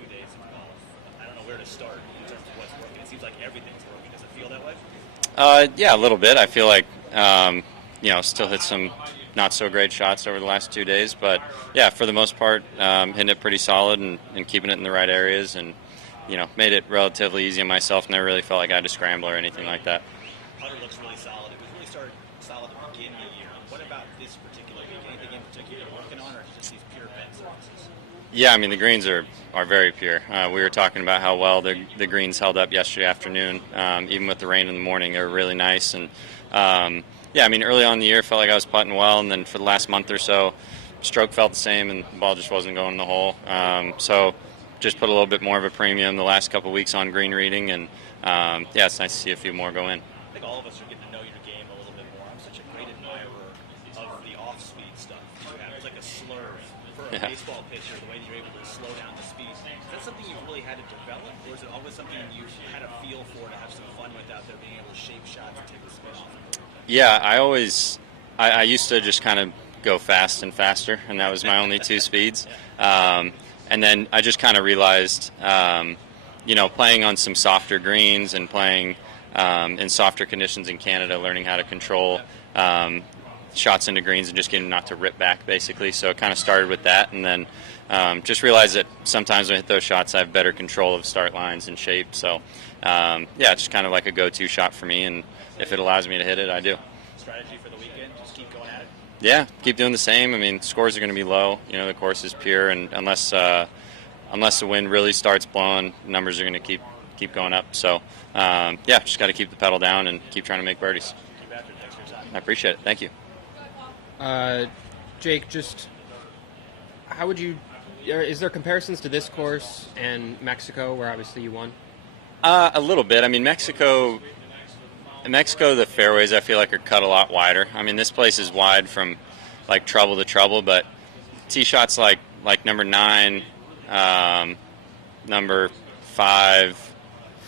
2 days of golf. I don't know where to start in terms of what's working. It seems like everything's working. Does it feel that way? Yeah, a little bit. I feel like still hit some not so great shots over the last 2 days, but yeah, for the most part, hitting it pretty solid and keeping it in the right areas, and made it relatively easy on myself. Never really felt like I had to scramble or anything like that. Putter looks really solid. It was really started solid at the beginning of the year. What about this particular week? Anything in particular you're working on, or just these pure bend surfaces? Yeah, I mean, the greens are very pure. We were talking about how well the greens held up yesterday afternoon. Even with the rain in the morning, they were really nice. And yeah, I mean, early on in the year, felt like I was putting well, and then for the last month or so, stroke felt the same, and the ball just wasn't going in the hole. So just put a little bit more of a premium the last couple of weeks on green reading, and yeah, it's nice to see a few more go in. I think all of us are getting to know your game a little bit more. I'm such a great admirer of the off-speed stuff you have. It's like a slur for a baseball pitcher, the way that you're able to slow down the speed. Is that something you really had to develop, or is it always something you had a feel for to have some fun with out there, being able to shape shots and take the spin off? Yeah, I used to just kind of go fast and faster, and that was my only two speeds. And then I just kind of realized, playing on some softer greens and playing in softer conditions in Canada, learning how to control shots into greens and just getting not to rip back, basically. So it kind of started with that, and then just realized that sometimes when I hit those shots, I have better control of start lines and shape. So yeah, it's just kind of like a go-to shot for me, and if it allows me to hit it, I do. Strategy for the weekend? Just keep going at it? Yeah, keep doing the same. I mean, scores are going to be low. The course is pure, and unless the wind really starts blowing, numbers are going to keep going up. So, yeah, just got to keep the pedal down and keep trying to make birdies. Keep after it. Thanks for your time. I appreciate it. Thank you. Jake, just how would you? Is there comparisons to this course and Mexico, where obviously you won? A little bit. I mean, Mexico, the fairways I feel like are cut a lot wider. I mean, this place is wide from like trouble to trouble, but tee shots like number 9, number 5.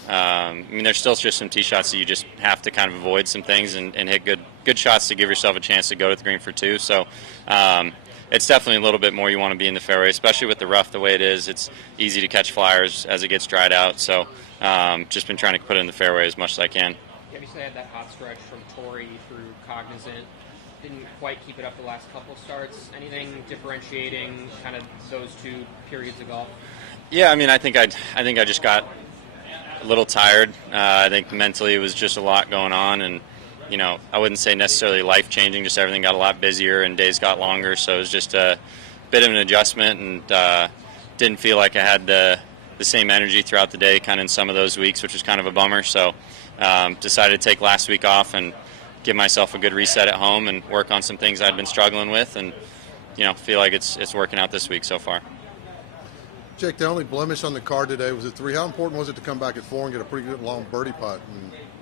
I mean, there's still just some tee shots that you just have to kind of avoid some things and hit good shots to give yourself a chance to go to the green for 2. So it's definitely a little bit more you want to be in the fairway, especially with the rough the way it is. It's easy to catch flyers as it gets dried out. So just been trying to put it in the fairway as much as I can. Obviously, I had that hot stretch from Torrey through Cognizant. Didn't quite keep it up the last couple starts. Anything differentiating kind of those two periods of golf? Yeah, I mean, I think I just got a little tired. I think mentally it was just a lot going on, and I wouldn't say necessarily life changing. Just everything got a lot busier and days got longer, so it was just a bit of an adjustment, and didn't feel like I had the same energy throughout the day, kind of in some of those weeks, which was kind of a bummer. So decided to take last week off and give myself a good reset at home and work on some things I'd been struggling with, and feel like it's working out this week so far. Jake, the only blemish on the card today was at 3. How important was it to come back at 4 and get a pretty good long birdie putt?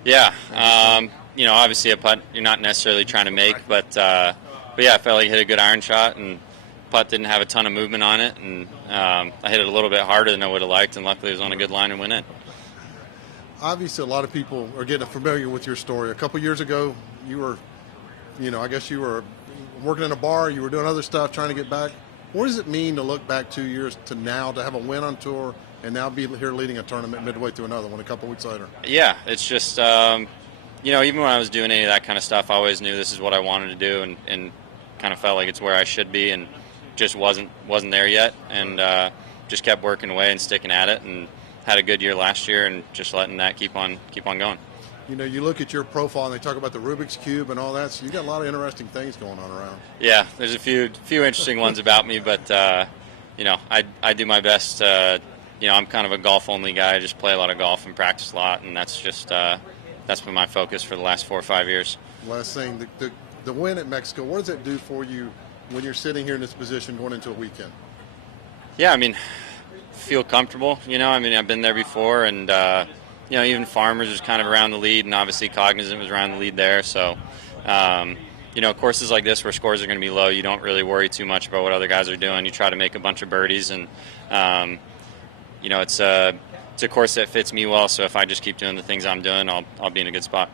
Yeah, obviously a putt you're not necessarily trying to make, but yeah, I felt like I hit a good iron shot, and putt didn't have a ton of movement on it, and I hit it a little bit harder than I would have liked, and luckily it was on a good line and went in. Obviously, a lot of people are getting familiar with your story. A couple years ago, you were, I guess you were working in a bar, you were doing other stuff, trying to get back. What does it mean to look back 2 years to now, to have a win on tour, and now be here leading a tournament midway through another one a couple weeks later? Yeah, it's just, even when I was doing any of that kind of stuff, I always knew this is what I wanted to do, and kind of felt like it's where I should be, and just wasn't there yet, and just kept working away and sticking at it, and had a good year last year, and just letting that keep on going. You look at your profile and they talk about the Rubik's Cube and all that, so you got a lot of interesting things going on around. Yeah, there's a few interesting ones about me, but I do my best. I'm kind of a golf-only guy. I just play a lot of golf and practice a lot, and that's been my focus for the last 4 or 5 years. Last thing, the win at Mexico, what does it do for you when you're sitting here in this position going into a weekend? Yeah, I mean, feel comfortable. I've been there before, and even Farmers was kind of around the lead, and obviously Cognizant was around the lead there. So, courses like this where scores are going to be low, you don't really worry too much about what other guys are doing. You try to make a bunch of birdies, and it's a course that fits me well. So if I just keep doing the things I'm doing, I'll be in a good spot.